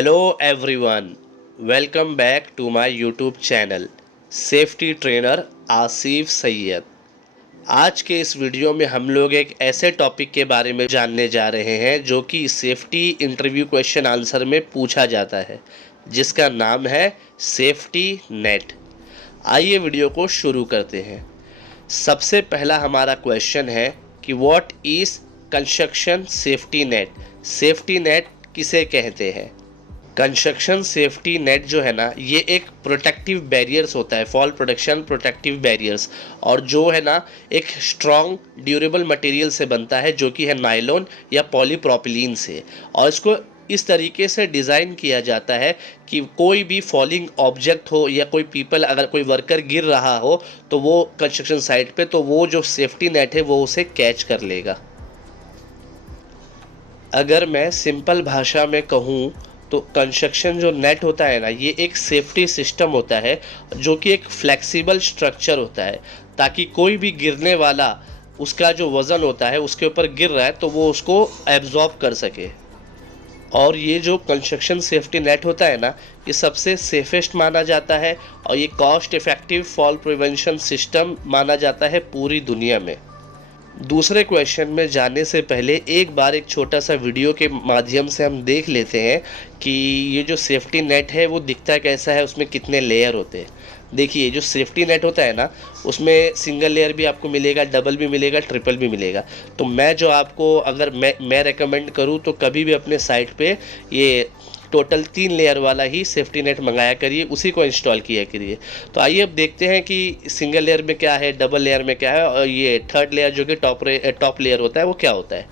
Hello everyone, welcome back to my YouTube channel safety trainer Asif Syed. आज के इस video में हम लोग एक ऐसे टॉपिक के बारे में जानने जा रहे हैं जो कि सेफ्टी इंटरव्यू क्वेश्चन आंसर में पूछा जाता है, जिसका नाम है सेफ्टी नेट। आइए वीडियो को शुरू करते हैं। सबसे पहला हमारा क्वेश्चन है कि what is construction safety net. Safety net किसे कहते हैं? कंस्ट्रक्शन सेफ्टी नेट जो है ना, ये एक प्रोटेक्टिव बैरियर्स होता है, फॉल प्रोटेक्शन प्रोटेक्टिव बैरियर्स, और जो है ना एक स्ट्रॉन्ग ड्यूरेबल मटेरियल से बनता है जो कि है नायलॉन या पॉलीप्रोपिलीन से। और इसको इस तरीके से डिज़ाइन किया जाता है कि कोई भी फॉलिंग ऑब्जेक्ट हो या कोई पीपल, अगर कोई वर्कर गिर रहा हो तो वो कंस्ट्रक्शन साइट पे, तो वो जो सेफ्टी नेट है वो उसे कैच कर लेगा। अगर मैं सिंपल भाषा में कहूँ तो कंस्ट्रक्शन जो नेट होता है ना, ये एक सेफ्टी सिस्टम होता है जो कि एक फ्लेक्सिबल स्ट्रक्चर होता है, ताकि कोई भी गिरने वाला उसका जो वज़न होता है उसके ऊपर गिर रहा है तो वो उसको एब्जॉर्ब कर सके। और ये जो कंस्ट्रक्शन सेफ्टी नेट होता है ना, ये सबसे सेफेस्ट माना जाता है और ये cost effective fall prevention system माना जाता है पूरी दुनिया में। दूसरे क्वेश्चन में जाने से पहले एक बार एक छोटा सा वीडियो के माध्यम से हम देख लेते हैं कि ये जो सेफ्टी नेट है वो दिखता कैसा है, उसमें कितने लेयर होते हैं। देखिए, जो सेफ्टी नेट होता है ना, उसमें सिंगल लेयर भी आपको मिलेगा, डबल भी मिलेगा, ट्रिपल भी मिलेगा। तो मैं जो आपको अगर मैं रेकमेंड करूँ तो कभी भी अपने साइट पे ये टोटल 3 लेयर वाला ही सेफ्टी नेट मंगाया करिए, उसी को इंस्टॉल किया करिए। तो आइए अब देखते हैं कि सिंगल लेयर में क्या है, डबल लेयर में क्या है, और ये थर्ड लेयर जो कि टॉप लेयर होता है वो क्या होता है।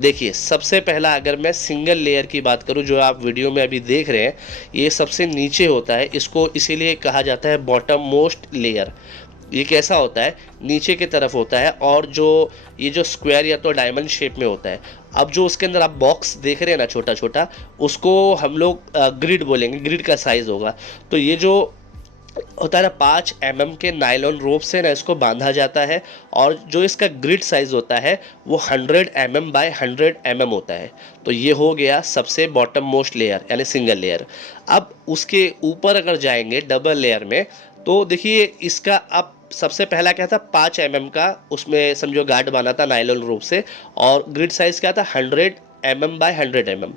देखिए, सबसे पहला अगर मैं सिंगल लेयर की बात करूं, जो आप वीडियो में अभी देख रहे हैं, ये सबसे नीचे होता है। इसको इसीलिए कहा जाता है बॉटम मोस्ट लेयर। ये कैसा होता है, नीचे की तरफ होता है, और जो ये जो स्क्वायर या तो डायमंड शेप में होता है। अब जो उसके अंदर आप बॉक्स देख रहे हैं ना छोटा छोटा, उसको हम लोग ग्रिड बोलेंगे, ग्रिड का साइज़ होगा। तो ये जो होता है ना 5 mm के नायलॉन रोप से ना इसको बांधा जाता है, और जो इसका ग्रिड साइज़ होता है वो 100 mm बाय 100 mm होता है। तो ये हो गया सबसे बॉटम मोस्ट लेयर यानी सिंगल लेयर। अब उसके ऊपर अगर जाएंगे डबल लेयर में, तो देखिए इसका अब सबसे पहला क्या था, 5 mm का उसमें समझो गार्ड बना था नायलॉन रोप से, और ग्रिड साइज़ क्या था 100 mm बाय 100 mm।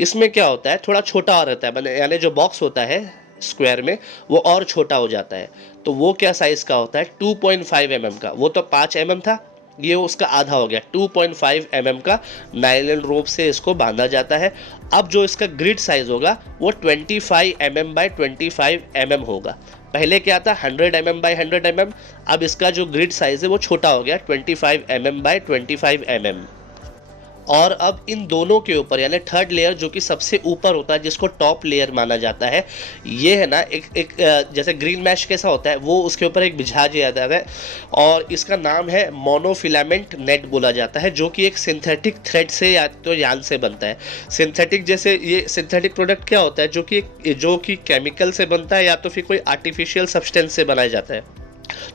इसमें क्या होता है, थोड़ा छोटा और रहता है, यानी जो बॉक्स होता है स्क्वायर में वो और छोटा हो जाता है। तो वो क्या साइज़ का होता है, 2.5 mm का। वो तो 5 mm था, ये उसका आधा हो गया, 2.5 mm का नायलॉन रोप से इसको बांधा जाता है। अब जो इसका ग्रिड साइज़ होगा वो 25 mm बाय 25 mm होगा। पहले क्या था 100 mm बाय 100 mm, अब इसका जो ग्रिड साइज़ है वो छोटा हो गया 25 mm बाय 25 mm। और अब इन दोनों के ऊपर यानी थर्ड लेयर जो कि सबसे ऊपर होता है, जिसको टॉप लेयर माना जाता है, ये है ना एक जैसे ग्रीन मैश कैसा होता है वो उसके ऊपर एक बिछा दिया जाता है, और इसका नाम है मोनोफिलामेंट नेट बोला जाता है, जो कि एक सिंथेटिक थ्रेड से या तो यान से बनता है। सिंथेटिक जैसे ये सिंथेटिक प्रोडक्ट क्या होता है, जो कि केमिकल से बनता है या तो फिर कोई आर्टिफिशियल सब्सटेंस से बनाया जाता है।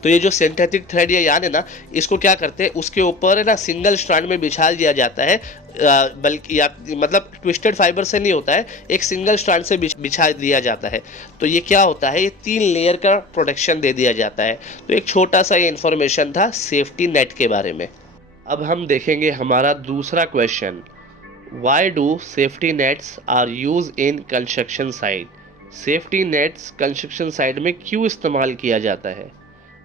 तो ये जो सिंथेटिक थ्रेड या यान है ना, इसको क्या करते हैं, उसके ऊपर है ना सिंगल स्ट्रैंड में बिछा दिया जाता है, बल्कि या मतलब ट्विस्टेड फाइबर से नहीं होता है, एक सिंगल स्ट्रैंड से बिछा दिया जाता है। तो ये क्या होता है, ये 3 लेयर का प्रोटेक्शन दे दिया जाता है। तो एक छोटा सा ये इन्फॉर्मेशन था सेफ्टी नेट के बारे में। अब हम देखेंगे हमारा दूसरा question, why do safety nets are use in construction site. Safety nets construction site में क्यों इस्तेमाल किया जाता है।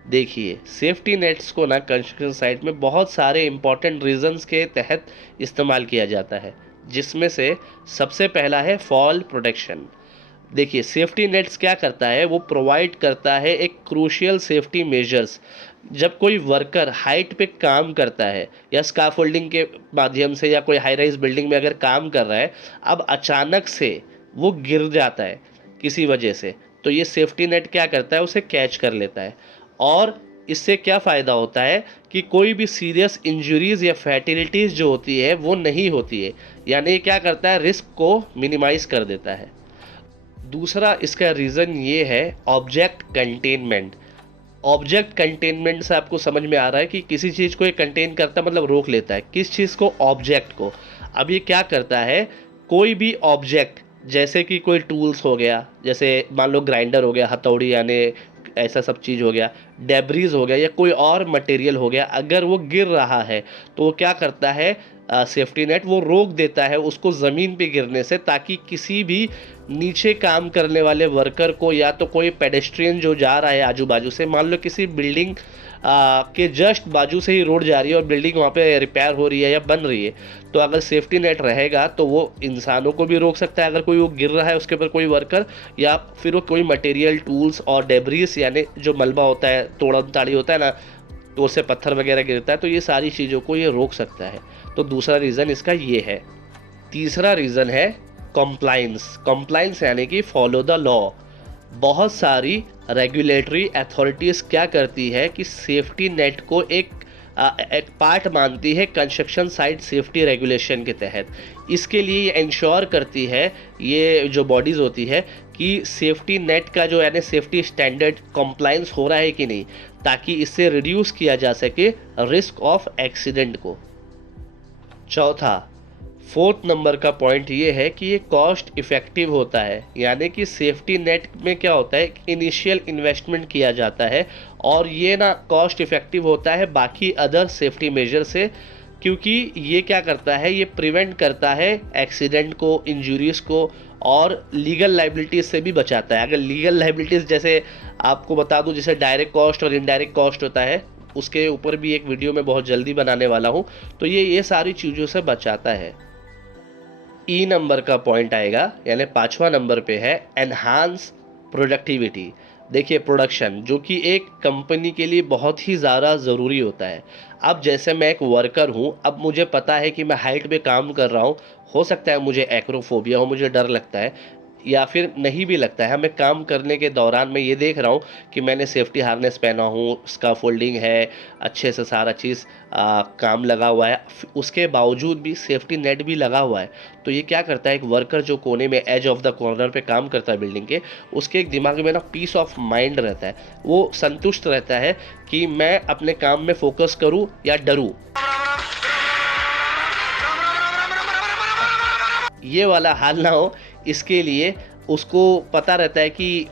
देखिए, सेफ्टी नेट्स को ना कंस्ट्रक्शन साइट में बहुत सारे इंपॉर्टेंट रीजंस के तहत इस्तेमाल किया जाता है, जिसमें से सबसे पहला है फॉल प्रोटेक्शन। देखिए, सेफ्टी नेट्स क्या करता है, वो प्रोवाइड करता है एक क्रूशियल सेफ्टी मेजर्स। जब कोई वर्कर हाइट पे काम करता है या स्काफोल्डिंग के माध्यम से या कोई हाई राइज बिल्डिंग में अगर काम कर रहा है, अब अचानक से वो गिर जाता है किसी वजह से, तो ये सेफ्टी नेट क्या करता है, उसे कैच कर लेता है। और इससे क्या फ़ायदा होता है कि कोई भी सीरियस इंजरीज़ या फैटिलिटीज़ जो होती है वो नहीं होती है, यानी क्या करता है, रिस्क को मिनिमाइज़ कर देता है। दूसरा इसका रीज़न ये है ऑब्जेक्ट कंटेनमेंट। ऑब्जेक्ट कंटेनमेंट से आपको समझ में आ रहा है कि किसी चीज़ को ये कंटेन करता है, मतलब रोक लेता है। किस चीज़ को, ऑब्जेक्ट को। अब ये क्या करता है, कोई भी ऑब्जेक्ट जैसे कि कोई टूल्स हो गया, जैसे मान लो ग्राइंडर हो गया, हथौड़ी यानी ऐसा सब चीज़ हो गया, डेब्रीज हो गया या कोई और मटेरियल हो गया, अगर वो गिर रहा है तो वो क्या करता है, सेफ्टी नेट वो रोक देता है उसको ज़मीन पे गिरने से, ताकि किसी भी नीचे काम करने वाले वर्कर को या तो कोई पेडेस्ट्रियन जो जा रहा है आजू बाजू से, मान लो किसी बिल्डिंग के जस्ट बाजू से ही रोड जा रही है और बिल्डिंग वहाँ पे रिपेयर हो रही है या बन रही है, तो अगर सेफ्टी नेट रहेगा तो वो इंसानों को भी रोक सकता है अगर कोई वो गिर रहा है उसके ऊपर कोई वर्कर, या फिर वो कोई मटेरियल टूल्स और डेब्रीज यानी जो मलबा होता है, तोड़न ताड़ी होता है ना, तो उससे पत्थर वगैरह गिरता है, तो ये सारी चीज़ों को ये रोक सकता है। तो दूसरा रीज़न इसका ये है। तीसरा रीज़न है कॉम्प्लाइंस। कॉम्प्लाइंस यानी कि फॉलो द लॉ। बहुत सारी रेगुलेटरी अथॉरिटीज़ क्या करती है कि सेफ्टी नेट को एक पार्ट मानती है कंस्ट्रक्शन साइट सेफ्टी रेगुलेशन के तहत। इसके लिए ये इंश्योर करती है, ये जो बॉडीज़ होती है, कि सेफ्टी नेट का जो यानी सेफ्टी स्टैंडर्ड कंप्लायंस हो रहा है कि नहीं, ताकि इससे रिड्यूस किया जा सके रिस्क ऑफ एक्सीडेंट को। चौथा, फोर्थ नंबर का पॉइंट ये है कि ये कॉस्ट इफ़ेक्टिव होता है, यानी कि सेफ्टी नेट में क्या होता है, इनिशियल इन्वेस्टमेंट किया जाता है और ये ना कॉस्ट इफ़ेक्टिव होता है बाकी अदर सेफ्टी मेजर से, क्योंकि ये क्या करता है, ये प्रिवेंट करता है एक्सीडेंट को, इंजरीज को, और लीगल लाइबिलिटीज़ से भी बचाता है। अगर लीगल लाइबिलिटीज़ जैसे आपको बता दूं, जैसे डायरेक्ट कॉस्ट और इनडायरेक्ट कॉस्ट होता है, उसके ऊपर भी एक वीडियो मैं बहुत जल्दी बनाने वाला हूं, तो ये सारी चीज़ों से बचाता है। ई नंबर का पॉइंट आएगा, यानी पांचवा नंबर पे है एनहांस प्रोडक्टिविटी। देखिए, प्रोडक्शन जो कि एक कंपनी के लिए बहुत ही ज़्यादा ज़रूरी होता है। अब जैसे मैं एक वर्कर हूँ, अब मुझे पता है कि मैं हाइट पे काम कर रहा हूँ, हो सकता है मुझे एक्रोफोबिया हो, मुझे डर लगता है या फिर नहीं भी लगता है। मैं काम करने के दौरान मैं ये देख रहा हूँ कि मैंने सेफ्टी हार्नेस पहना हूँ, स्काफोल्डिंग है, अच्छे से सारा चीज़ काम लगा हुआ है, उसके बावजूद भी सेफ्टी नेट भी लगा हुआ है। तो ये क्या करता है, एक वर्कर जो कोने में एज ऑफ द कॉर्नर पे काम करता है बिल्डिंग के, उसके एक दिमाग में ना पीस ऑफ माइंड रहता है, वो संतुष्ट रहता है कि मैं अपने काम में फोकस करूँ या डरूँ। ये वाला हाल ना हो, इसके लिए उसको पता रहता है कि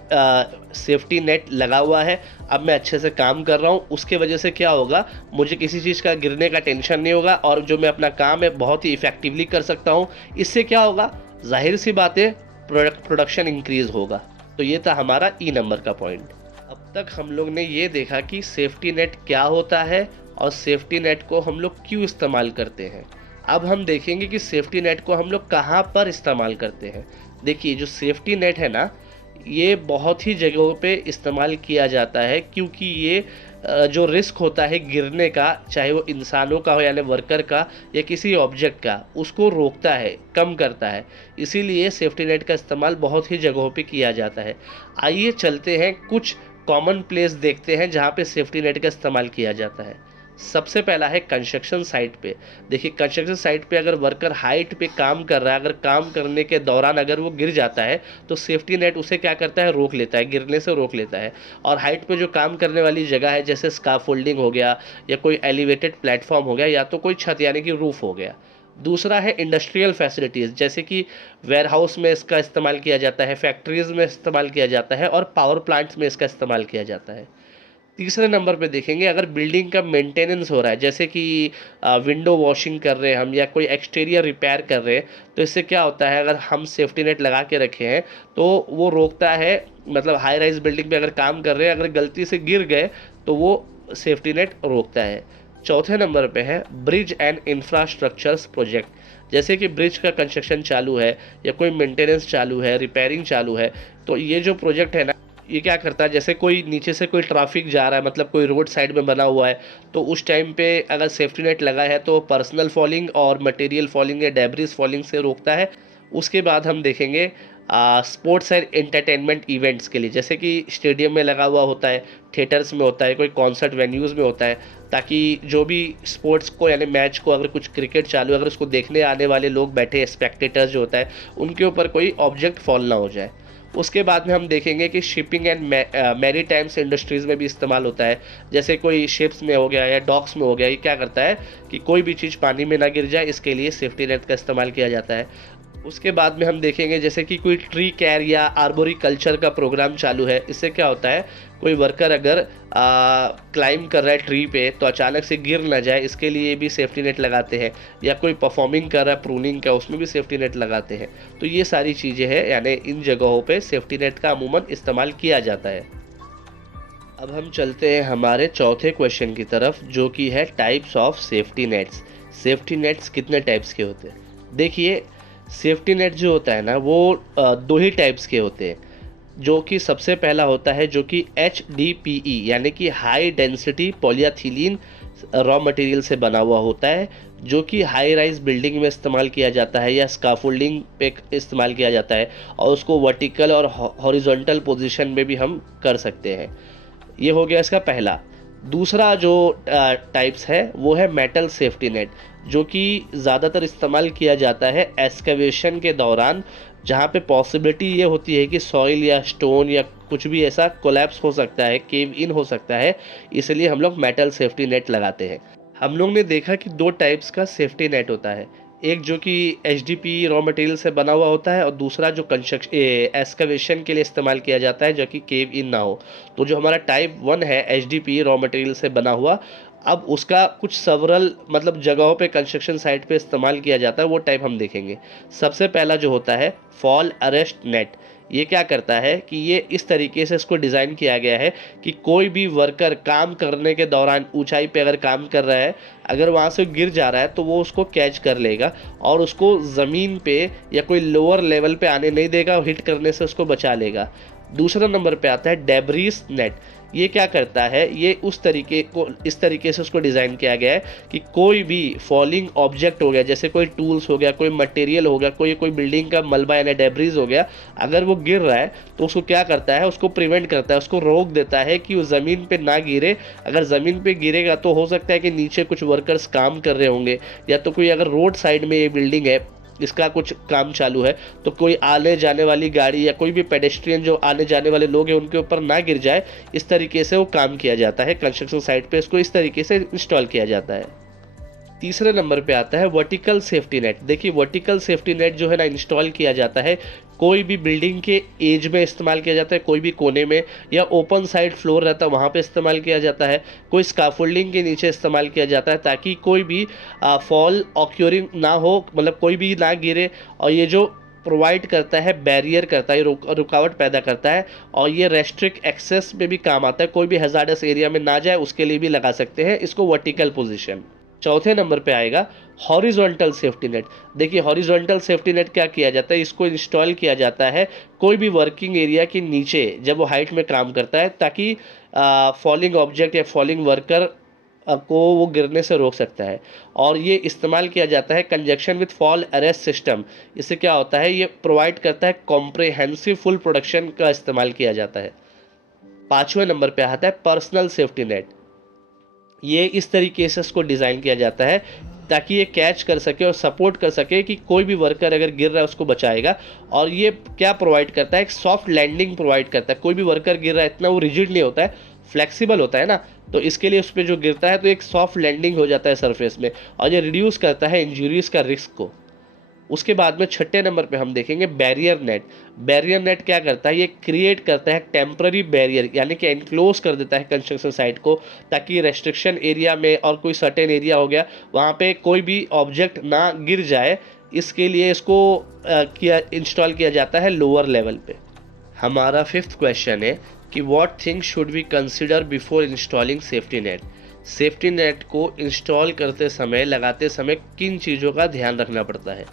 सेफ्टी नेट लगा हुआ है, अब मैं अच्छे से काम कर रहा हूँ, उसके वजह से क्या होगा, मुझे किसी चीज़ का गिरने का टेंशन नहीं होगा और जो मैं अपना काम है बहुत ही इफ़ेक्टिवली कर सकता हूँ। इससे क्या होगा, जाहिर सी बात है, प्रोडक्शन इंक्रीज़ होगा। तो ये था हमारा ई नंबर का पॉइंट। अब तक हम लोग ने ये देखा कि सेफ्टी नेट क्या होता है और सेफ्टी नेट को हम लोग क्यों इस्तेमाल करते हैं। अब हम देखेंगे कि सेफ्टी नेट को हम लोग कहाँ पर इस्तेमाल करते हैं। देखिए, जो सेफ्टी नेट है ना, ये बहुत ही जगहों पे इस्तेमाल किया जाता है, क्योंकि ये जो रिस्क होता है गिरने का, चाहे वो इंसानों का हो यानी वर्कर का या किसी ऑब्जेक्ट का, उसको रोकता है, कम करता है। इसीलिए सेफ्टी नेट का इस्तेमाल बहुत ही जगहों पे किया जाता है। आइए चलते हैं, कुछ कॉमन प्लेस देखते हैं जहाँ पे सेफ्टी नेट का इस्तेमाल किया जाता है। सबसे पहला है कंस्ट्रक्शन साइट पे। देखिए, कंस्ट्रक्शन साइट पे अगर वर्कर हाइट पे काम कर रहा है, अगर काम करने के दौरान अगर वो गिर जाता है तो सेफ्टी नेट उसे क्या करता है, रोक लेता है, गिरने से रोक लेता है। और हाइट पे जो काम करने वाली जगह है, जैसे स्काफोल्डिंग हो गया या कोई एलिवेटेड प्लेटफॉर्म हो गया या तो कोई छत यानी कि रूफ हो गया। दूसरा है इंडस्ट्रियल फैसिलिटीज़, जैसे कि वेयर हाउस में इसका इस्तेमाल किया जाता है, फैक्ट्रीज़ में इस्तेमाल किया जाता है और पावर प्लांट्स में इसका इस्तेमाल किया जाता है। तीसरे नंबर पे देखेंगे, अगर बिल्डिंग का मेंटेनेंस हो रहा है, जैसे कि विंडो वॉशिंग कर रहे हैं हम या कोई एक्सटीरियर रिपेयर कर रहे हैं, तो इससे क्या होता है, अगर हम सेफ्टी नेट लगा के रखे हैं तो वो रोकता है, मतलब हाई राइज बिल्डिंग पे अगर काम कर रहे हैं, अगर गलती से गिर गए तो वो सेफ्टी नेट रोकता है। चौथे नंबर पे है ब्रिज एंड इंफ्रास्ट्रक्चर्स प्रोजेक्ट। जैसे कि ब्रिज का कंस्ट्रक्शन चालू है या कोई मेंटेनेंस चालू है, रिपेयरिंग चालू है, तो ये जो प्रोजेक्ट है ना, ये क्या करता है, जैसे कोई नीचे से कोई ट्रैफिक जा रहा है, मतलब कोई रोड साइड में बना हुआ है, तो उस टाइम पे अगर सेफ्टी नेट लगा है तो पर्सनल फॉलिंग और मटेरियल फॉलिंग या डेब्रिस फॉलिंग से रोकता है। उसके बाद हम देखेंगे स्पोर्ट्स एंड एंटरटेनमेंट इवेंट्स के लिए, जैसे कि स्टेडियम में लगा हुआ होता है, थिएटर्स में होता है, कोई कॉन्सर्ट वेन्यूज़ में होता है, ताकि जो भी स्पोर्ट्स को यानी मैच को, अगर कुछ क्रिकेट चालू है, अगर उसको देखने आने वाले लोग बैठे स्पेक्टेटर्स जो होता है, उनके ऊपर कोई ऑब्जेक्ट फॉल ना हो जाए। उसके बाद में हम देखेंगे कि शिपिंग एंड मैरीटाइम्स इंडस्ट्रीज़ में भी इस्तेमाल होता है, जैसे कोई शिप्स में हो गया या डॉक्स में हो गया। ये क्या करता है कि कोई भी चीज़ पानी में ना गिर जाए, इसके लिए सेफ्टी नेट का इस्तेमाल किया जाता है। उसके बाद में हम देखेंगे जैसे कि कोई ट्री केयर या आर्बोरिकल्चर का प्रोग्राम चालू है। इससे क्या होता है, कोई वर्कर अगर क्लाइंब कर रहा है ट्री पे तो अचानक से गिर ना जाए, इसके लिए भी सेफ्टी नेट लगाते हैं। या कोई परफॉर्मिंग कर रहा है प्रूनिंग का, उसमें भी सेफ्टी नेट लगाते हैं। तो ये सारी चीज़ें हैं, यानी इन जगहों पे सेफ्टी नेट का अमूमन इस्तेमाल किया जाता है। अब हम चलते हैं हमारे चौथे क्वेश्चन की तरफ, जो कि है types of safety nets. Safety nets कितने टाइप्स के होते हैं? देखिए, सेफ्टी नेट जो होता है ना, वो दो ही टाइप्स के होते हैं। जो कि सबसे पहला होता है जो कि HDPE यानी कि high density polyethylene raw material से बना हुआ होता है, जो कि हाई राइज बिल्डिंग में इस्तेमाल किया जाता है या स्काफोल्डिंग पे इस्तेमाल किया जाता है, और उसको वर्टिकल और हॉरिजॉन्टल पोजीशन में भी हम कर सकते हैं। ये हो गया इसका पहला। दूसरा जो टाइप्स है वो है मेटल सेफ्टी नेट, जो कि ज़्यादातर इस्तेमाल किया जाता है एक्सकवेशन के दौरान, जहाँ पे पॉसिबिलिटी ये होती है कि सॉइल या स्टोन या कुछ भी ऐसा कोलैप्स हो सकता है, केव इन हो सकता है, इसलिए हम लोग मेटल सेफ्टी नेट लगाते हैं। हम लोग ने देखा कि दो टाइप्स का सेफ्टी नेट होता है, एक जो कि HDPE रॉ मटेरियल से बना हुआ होता है, और दूसरा जो कंस्ट्रक्शन एक्सकवेशन के लिए इस्तेमाल किया जाता है, जो कि केव इन ना हो। तो जो हमारा टाइप 1 है HDPE रॉ मटेरियल से बना हुआ, अब उसका कुछ सेवरल मतलब जगहों पे कंस्ट्रक्शन साइट पे इस्तेमाल किया जाता है, वो टाइप हम देखेंगे। सबसे पहला जो होता है फॉल अरेस्ट नेट। ये क्या करता है कि ये इस तरीके से इसको डिज़ाइन किया गया है कि कोई भी वर्कर काम करने के दौरान ऊंचाई पे अगर काम कर रहा है, अगर वहाँ से गिर जा रहा है तो वो उसको कैच कर लेगा और उसको ज़मीन पे या कोई लोअर लेवल पे आने नहीं देगा, और हिट करने से उसको बचा लेगा। दूसरा नंबर पे आता है डेब्रीज नेट। ये क्या करता है, ये इस तरीके से उसको डिज़ाइन किया गया है कि कोई भी फॉलिंग ऑब्जेक्ट हो गया, जैसे कोई टूल्स हो गया, कोई मटेरियल हो गया, कोई बिल्डिंग का मलबा यानी डेब्रीज हो गया, अगर वो गिर रहा है तो उसको क्या करता है, उसको प्रिवेंट करता है, उसको रोक देता है कि वो ज़मीन पे ना गिरे। अगर ज़मीन पे गिरेगा तो हो सकता है कि नीचे कुछ वर्कर्स काम कर रहे होंगे, या तो कोई अगर रोड साइड में ये बिल्डिंग है, इसका कुछ काम चालू है, तो कोई आने जाने वाली गाड़ी या कोई भी पेडेस्ट्रियन जो आने जाने वाले लोग हैं उनके ऊपर ना गिर जाए, इस तरीके से वो काम किया जाता है। कंस्ट्रक्शन साइट पे इसको इस तरीके से इंस्टॉल किया जाता है। तीसरे नंबर पे आता है वर्टिकल सेफ्टी नेट। देखिए, वर्टिकल सेफ्टी नेट जो है ना, इंस्टॉल किया जाता है कोई भी बिल्डिंग के एज में इस्तेमाल किया जाता है, कोई भी कोने में, या ओपन साइड फ्लोर रहता है वहाँ पे इस्तेमाल किया जाता है, कोई स्काफोल्डिंग के नीचे इस्तेमाल किया जाता है, ताकि कोई भी फॉल ऑक्योरिंग ना हो, मतलब कोई भी ना गिरे। और ये जो प्रोवाइड करता है, बैरियर करता है, रुकावट पैदा करता है, और ये रेस्ट्रिक्ट एक्सेस में भी काम आता है, कोई भी हैजार्डस एरिया में ना जाए उसके लिए भी लगा सकते हैं इसको वर्टिकल पोजीशन। चौथे नंबर पे आएगा हॉरिजॉन्टल सेफ्टी नेट। देखिए, हॉरिजॉन्टल सेफ्टी नेट क्या किया जाता है, इसको इंस्टॉल किया जाता है कोई भी वर्किंग एरिया के नीचे जब वो हाइट में काम करता है, ताकि फॉलिंग ऑब्जेक्ट या फॉलिंग वर्कर को वो गिरने से रोक सकता है। और ये इस्तेमाल किया जाता है conjunction with fall arrest system. इससे क्या होता है, ये प्रोवाइड करता है कॉम्प्रिहेंसिव फुल प्रोटेक्शन का इस्तेमाल किया जाता है। पाँचवें नंबर पे आता है पर्सनल सेफ्टी नेट। ये इस तरीके से इसको डिज़ाइन किया जाता है ताकि ये कैच कर सके और सपोर्ट कर सके कि कोई भी वर्कर अगर गिर रहा है उसको बचाएगा। और ये क्या प्रोवाइड करता है, एक सॉफ्ट लैंडिंग प्रोवाइड करता है। कोई भी वर्कर गिर रहा है, इतना वो रिजिड नहीं होता है, फ्लेक्सिबल होता है ना, तो इसके लिए उस पर जो गिरता है तो एक सॉफ्ट लैंडिंग हो जाता है सरफेस में, और ये रिड्यूस करता है इंजरीज का रिस्क को। उसके बाद में छठे नंबर पे हम देखेंगे बैरियर नेट। बैरियर नेट क्या करता है, ये क्रिएट करता है टेम्पररी बैरियर, यानी कि एनक्लोज कर देता है कंस्ट्रक्शन साइट को, ताकि रेस्ट्रिक्शन एरिया में और कोई सर्टेन एरिया हो गया वहाँ पे कोई भी ऑब्जेक्ट ना गिर जाए। इसके लिए इसको इंस्टॉल किया जाता है लोअर लेवल पे। हमारा फिफ्थ क्वेश्चन है कि what things should we consider before installing safety net. Safety net को इंस्टॉल करते समय, लगाते समय किन चीज़ों का ध्यान रखना पड़ता है।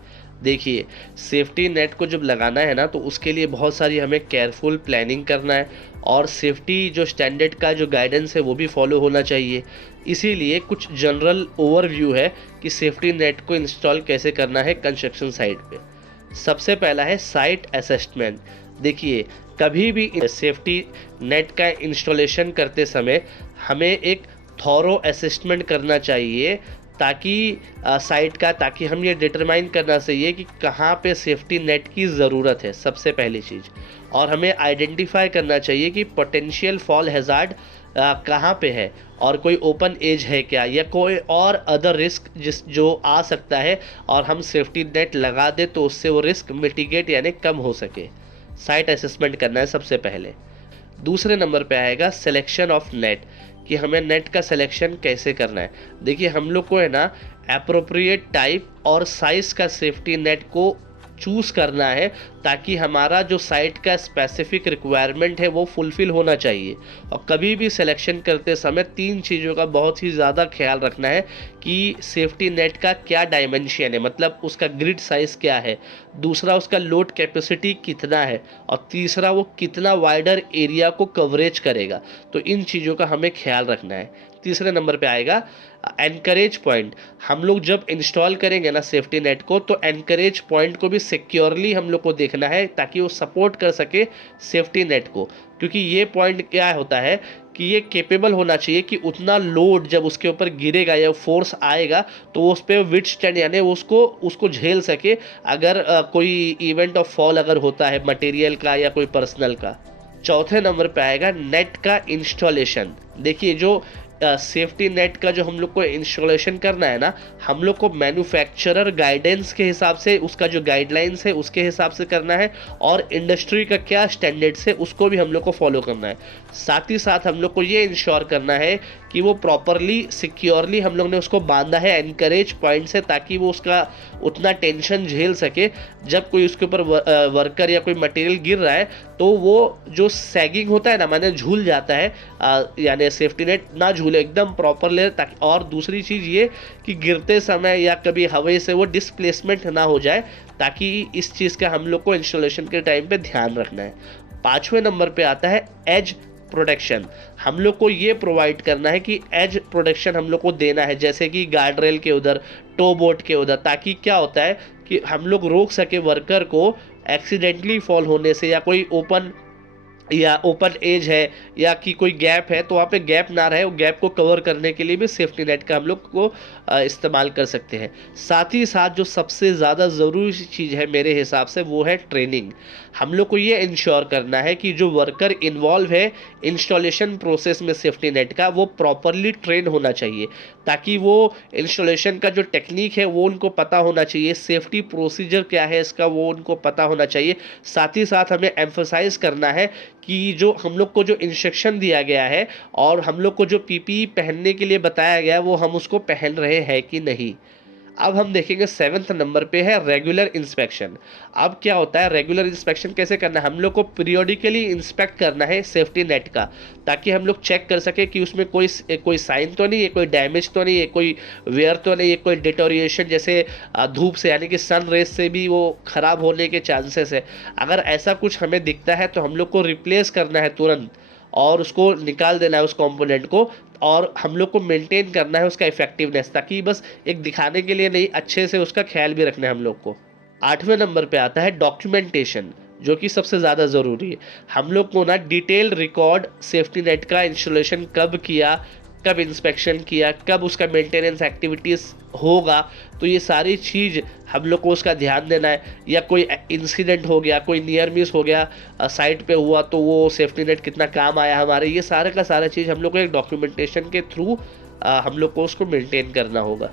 देखिए, सेफ्टी नेट को जब लगाना है ना, तो उसके लिए बहुत सारी हमें केयरफुल प्लानिंग करना है, और सेफ्टी जो स्टैंडर्ड का जो गाइडेंस है वो भी फॉलो होना चाहिए। इसीलिए कुछ जनरल ओवरव्यू है कि सेफ्टी नेट को इंस्टॉल कैसे करना है कंस्ट्रक्शन साइट पे। सबसे पहला है साइट असेसमेंट। देखिए, कभी भी सेफ्टी नेट का इंस्टॉलेशन करते समय हमें एक थॉरो असेसमेंट करना चाहिए, ताकि साइट का, ताकि हम ये डिटरमाइन करना चाहिए कि कहाँ पे सेफ्टी नेट की ज़रूरत है, सबसे पहली चीज़। और हमें आइडेंटिफाई करना चाहिए कि पोटेंशियल फॉल हैज़ार्ड कहाँ पे है और कोई ओपन एज है क्या या कोई और अदर रिस्क जो आ सकता है, और हम सेफ्टी नेट लगा दें तो उससे वो रिस्क मिटिगेट यानी कम हो सके। साइट असेसमेंट करना है सबसे पहले। दूसरे नंबर पे आएगा सिलेक्शन ऑफ नेट, कि हमें नेट का सिलेक्शन कैसे करना है। देखिए हम लोग को है ना एप्रोप्रिएट टाइप और साइज़ का सेफ्टी नेट को चूज़ करना है, ताकि हमारा जो साइट का स्पेसिफिक रिक्वायरमेंट है वो फुलफ़िल होना चाहिए। और कभी भी सिलेक्शन करते समय 3 चीज़ों का बहुत ही ज़्यादा ख्याल रखना है कि सेफ्टी नेट का क्या डायमेंशन है, मतलब उसका ग्रिड साइज़ क्या है, दूसरा उसका लोड कैपेसिटी कितना है, और तीसरा वो कितना वाइडर एरिया को कवरेज करेगा। तो इन चीज़ों का हमें ख्याल रखना है। तीसरे नंबर पे आएगा एनकरेज पॉइंट। हम लोग जब इंस्टॉल करेंगे ना सेफ्टी नेट को, तो एनकरेज पॉइंट को भी सिक्योरली हम लोग को देखना है, ताकि वो सपोर्ट कर सके सेफ्टी नेट को। क्योंकि ये पॉइंट क्या होता है कि ये केपेबल होना चाहिए कि उतना लोड जब उसके ऊपर गिरेगा या फोर्स आएगा तो वो उस पर विथस्टैंड यानी उसको उसको झेल सके, अगर कोई इवेंट ऑफ फॉल अगर होता है मटेरियल का या कोई पर्सनल का। चौथे नंबर पे आएगा नेट का इंस्टॉलेशन। देखिए जो सेफ्टी नेट का जो हम लोग को इंस्टॉलेशन करना है ना, हम लोग को मैन्युफैक्चरर गाइडेंस के हिसाब से, उसका जो गाइडलाइंस है उसके हिसाब से करना है, और इंडस्ट्री का क्या स्टैंडर्ड्स है उसको भी हम लोग को फॉलो करना है। साथ ही साथ हम लोग को ये इंश्योर करना है कि वो प्रॉपरली सिक्योरली हम लोग ने उसको बांधा है एनकरेज पॉइंट से, ताकि वो उसका उतना टेंशन झेल सके। जब कोई उसके ऊपर वर्कर या कोई मटेरियल गिर रहा है तो वो जो सैगिंग होता है ना, माने झूल जाता है, यानी सेफ्टी नेट ना झूले, एकदम प्रॉपर ले, ताकि। और दूसरी चीज़ ये कि गिरते समय या कभी हवा से वो डिस्प्लेसमेंट ना हो जाए, ताकि इस चीज़ का हम लोग को इंस्टॉलेशन के टाइम पे ध्यान रखना है। पाँचवें नंबर पे आता है एज प्रोटेक्शन। हम लोग को ये प्रोवाइड करना है कि एज प्रोटेक्शन हम लोग को देना है, जैसे कि गार्ड रेल के उधर, टो बोट के उधर, ताकि क्या होता है कि हम लोग रोक सके वर्कर को एक्सीडेंटली फॉल होने से, या कोई ओपन एज है या कि कोई गैप है तो वहाँ पे गैप ना रहे, वो गैप को कवर करने के लिए भी सेफ्टी नेट का हम लोग को इस्तेमाल कर सकते हैं। साथ ही साथ जो सबसे ज़्यादा ज़रूरी चीज़ है मेरे हिसाब से वो है ट्रेनिंग। हम लोग को ये इंश्योर करना है कि जो वर्कर इन्वॉल्व है इंस्टॉलेशन प्रोसेस में सेफ्टी नेट का, वो प्रॉपरली ट्रेन होना चाहिए, ताकि वो इंस्टॉलेशन का जो टेक्निक है वो उनको पता होना चाहिए, सेफ्टी प्रोसीजर क्या है इसका वो उनको पता होना चाहिए। साथ ही साथ हमें एम्फसाइज करना है कि जो हम लोग को जो इंस्ट्रक्शन दिया गया है और हम लोग को जो पीपीई पहनने के लिए बताया गया है वो हम उसको पहन रहे हैं कि नहीं। अब हम देखेंगे 7वें नंबर पे है रेगुलर इंस्पेक्शन। अब क्या होता है रेगुलर इंस्पेक्शन कैसे करना है, हम लोग को पीरियोडिकली इंस्पेक्ट करना है सेफ्टी नेट का, ताकि हम लोग चेक कर सके कि उसमें कोई साइन तो नहीं है, कोई डैमेज तो नहीं है, कोई वेयर तो नहीं है, कोई डिटोरिएशन जैसे धूप से यानी कि सन रेज से भी वो ख़राब होने के चांसेस है। अगर ऐसा कुछ हमें दिखता है तो हम लोग को रिप्लेस करना है तुरंत, और उसको निकाल देना है उस कंपोनेंट को, और हम लोग को मेंटेन करना है उसका इफेक्टिवनेस, ताकि बस एक दिखाने के लिए नहीं, अच्छे से उसका ख्याल भी रखना है हम लोग को। 8वें नंबर पे आता है डॉक्यूमेंटेशन, जो कि सबसे ज़्यादा ज़रूरी है। हम लोग को ना डिटेल रिकॉर्ड सेफ्टी नेट का इंस्टॉलेशन कब किया, कब इंस्पेक्शन किया, कब उसका मेंटेनेंस एक्टिविटीज़ होगा, तो ये सारी चीज़ हम लोग को उसका ध्यान देना है। या कोई इंसिडेंट हो गया, कोई नियर मिस हो गया साइट पे हुआ, तो वो सेफ्टी नेट कितना काम आया हमारे, ये सारे का सारा चीज़ हम लोग को एक डॉक्यूमेंटेशन के थ्रू हम लोग को उसको मेंटेन करना होगा।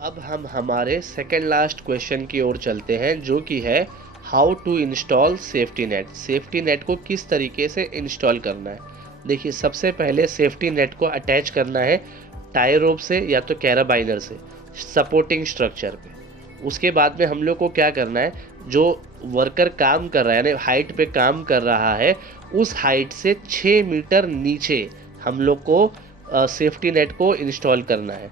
अब हम हमारे सेकेंड लास्ट क्वेश्चन की ओर चलते हैं, जो कि है how to install safety net. Safety net को किस तरीके से इंस्टॉल करना है। देखिए सबसे पहले सेफ्टी नेट को अटैच करना है टाई रोप से या तो कैराबाइनर से सपोर्टिंग स्ट्रक्चर पे। उसके बाद में हम लोग को क्या करना है, जो वर्कर काम कर रहा है यानी हाइट पे काम कर रहा है, उस हाइट से 6 मीटर नीचे हम लोग को सेफ्टी नेट को इंस्टॉल करना है।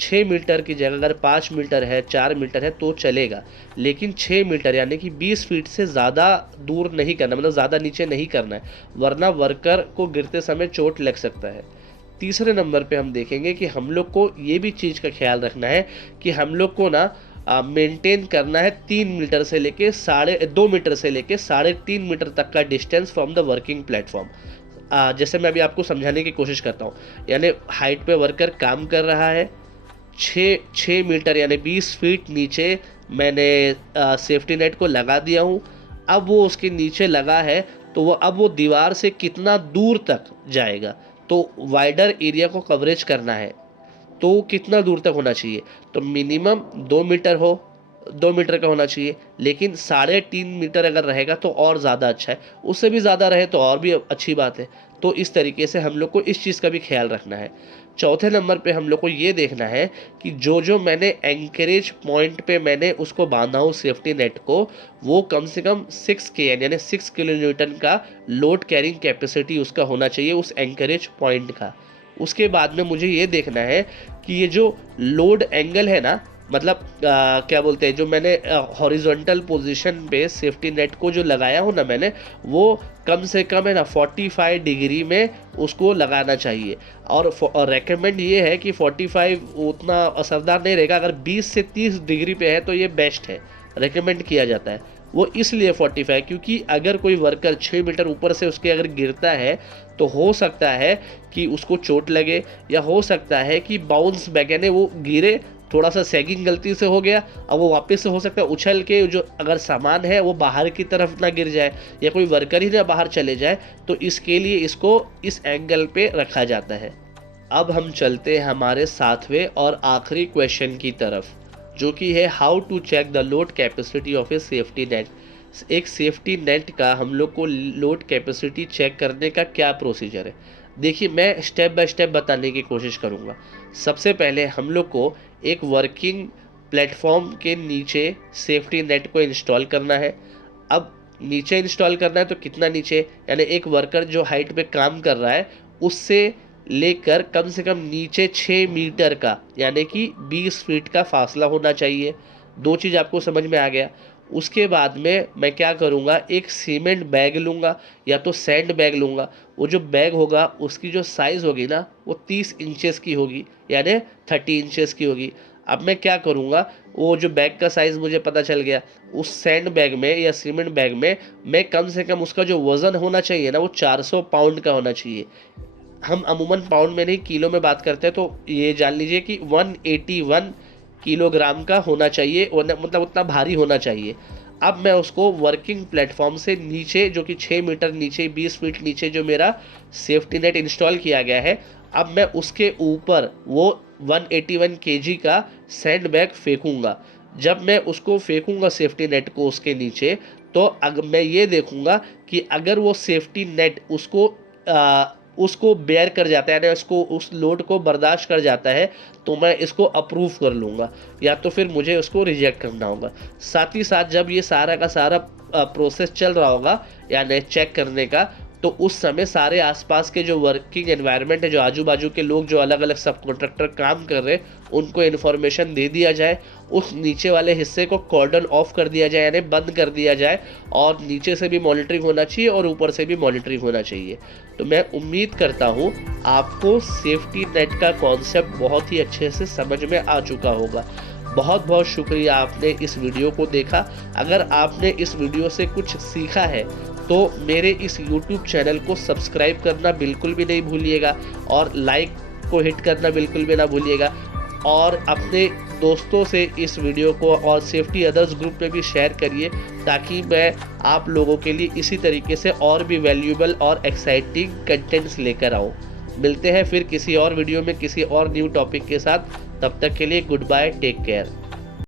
6 मीटर की जगह अगर 5 मीटर है, 4 मीटर है तो चलेगा, लेकिन 6 मीटर यानी कि 20 फीट से ज़्यादा दूर नहीं करना, मतलब ज़्यादा नीचे नहीं करना है, वरना वर्कर को गिरते समय चोट लग सकता है। तीसरे नंबर पे हम देखेंगे कि हम लोग को ये भी चीज़ का ख्याल रखना है कि हम लोग को ना मेंटेन करना है 3 मीटर से लेके 2.5 मीटर से लेके 3.5 मीटर तक का distance from the working platform. जैसे मैं अभी आपको समझाने की कोशिश करता हूँ, यानी हाइट पे वर्कर काम कर रहा है, 6 मीटर यानी 20 फीट नीचे मैंने सेफ्टी नेट को लगा दिया हूँ। अब वो उसके नीचे लगा है तो वो अब वो दीवार से कितना दूर तक जाएगा, तो वाइडर एरिया को कवरेज करना है तो कितना दूर तक होना चाहिए, तो मिनिमम 2 मीटर का होना चाहिए, लेकिन 3.5 मीटर अगर रहेगा तो और ज़्यादा अच्छा है, उससे भी ज़्यादा रहे तो और भी अच्छी बात है। तो इस तरीके से हम लोग को इस चीज़ का भी ख्याल रखना है। चौथे नंबर पे हम लोग को ये देखना है कि जो मैंने एंकरेज पॉइंट पे मैंने उसको बांधा हूँ सेफ्टी नेट को, वो कम से कम 6 kN यानी 6 किलो न्यूटन का लोड कैरिंग कैपेसिटी उसका होना चाहिए उस एंकरेज पॉइंट का। उसके बाद में मुझे ये देखना है कि ये जो लोड एंगल है ना, मतलब क्या बोलते हैं, जो मैंने हॉरिजॉन्टल पोजीशन पे सेफ्टी नेट को जो लगाया हूँ ना मैंने, वो कम से कम है ना 45 डिग्री में उसको लगाना चाहिए। और रेकमेंड ये है कि 45 उतना असरदार नहीं रहेगा, अगर 20 से 30 डिग्री पे है तो ये बेस्ट है, रेकमेंड किया जाता है। वो इसलिए 45 क्योंकि अगर कोई वर्कर 6 मीटर ऊपर से उसके अगर गिरता है तो हो सकता है कि उसको चोट लगे, या हो सकता है कि बाउंस बैक यानी वो गिरे, थोड़ा सा सैगिंग गलती से हो गया, अब वो वापस से हो सकता है उछल के जो अगर सामान है वो बाहर की तरफ ना गिर जाए या कोई वर्कर ही ना बाहर चले जाए, तो इसके लिए इसको इस एंगल पे रखा जाता है। अब हम चलते हैं हमारे 7वें और आखिरी क्वेश्चन की तरफ, जो कि है how to check the load capacity of a safety net. एक सेफ्टी नेट का हम लोग को लोड कैपेसिटी चेक करने का क्या प्रोसीजर है। देखिए, मैं स्टेप बाय स्टेप बताने की कोशिश करूँगा। सबसे पहले हम लोग को एक वर्किंग प्लेटफॉर्म के नीचे सेफ्टी नेट को इंस्टॉल करना है। अब नीचे इंस्टॉल करना है तो कितना नीचे, यानी एक वर्कर जो हाइट पे काम कर रहा है उससे लेकर कम से कम नीचे 6 मीटर का यानी कि 20 फीट का फासला होना चाहिए। दो चीज़ आपको समझ में आ गया। उसके बाद में मैं क्या करूँगा, एक सीमेंट बैग लूँगा या तो सैंड बैग लूँगा। वो जो बैग होगा उसकी जो साइज़ होगी ना वो 30 इंचेस की होगी, यानी 30 इंचेस की होगी। अब मैं क्या करूँगा, वो जो बैग का साइज़ मुझे पता चल गया, उस सैंड बैग में या सीमेंट बैग में मैं कम से कम उसका जो वज़न होना चाहिए ना वो 400 पाउंड का होना चाहिए। हम अमूमन पाउंड में नहीं किलो में बात करते हैं, तो ये जान लीजिए कि 181 किलोग्राम का होना चाहिए, मतलब उतना भारी होना चाहिए। अब मैं उसको वर्किंग प्लेटफॉर्म से नीचे, जो कि 6 मीटर नीचे 20 फीट नीचे जो मेरा सेफ्टी नेट इंस्टॉल किया गया है, अब मैं उसके ऊपर वो 181 केजी का सैंड बैग फेंकूँगा। जब मैं उसको फेंकूँगा सेफ्टी नेट को उसके नीचे, तो अगर मैं ये देखूँगा कि अगर वो सेफ्टी नेट उसको बेयर कर जाता है, यानी उसको उस लोड को बर्दाश्त कर जाता है, तो मैं इसको अप्रूव कर लूँगा, या तो फिर मुझे उसको रिजेक्ट करना होगा। साथ ही साथ जब ये सारा का सारा प्रोसेस चल रहा होगा यानी चेक करने का, तो उस समय सारे आसपास के जो वर्किंग एनवायरनमेंट है, जो आजू बाजू के लोग जो अलग अलग सब कॉन्ट्रैक्टर काम कर रहे हैं, उनको इन्फॉर्मेशन दे दिया जाए। उस नीचे वाले हिस्से को कॉर्डन ऑफ कर दिया जाए यानी बंद कर दिया जाए, और नीचे से भी मॉनिटरिंग होना चाहिए और ऊपर से भी मॉनिटरिंग होना चाहिए। तो मैं उम्मीद करता हूँ आपको सेफ्टी नेट का कॉन्सेप्ट बहुत ही अच्छे से समझ में आ चुका होगा। बहुत बहुत शुक्रिया आपने इस वीडियो को देखा। अगर आपने इस वीडियो से कुछ सीखा है तो मेरे इस YouTube चैनल को सब्सक्राइब करना बिल्कुल भी नहीं भूलिएगा, और लाइक को हिट करना बिल्कुल भी ना भूलिएगा, और अपने दोस्तों से इस वीडियो को और सेफ्टी अदर्स ग्रुप में भी शेयर करिए, ताकि मैं आप लोगों के लिए इसी तरीके से और भी वैल्यूएबल और एक्साइटिंग कंटेंट्स लेकर आऊँ। मिलते हैं फिर किसी और वीडियो में किसी और न्यू टॉपिक के साथ। तब तक के लिए गुड बाय, टेक केयर।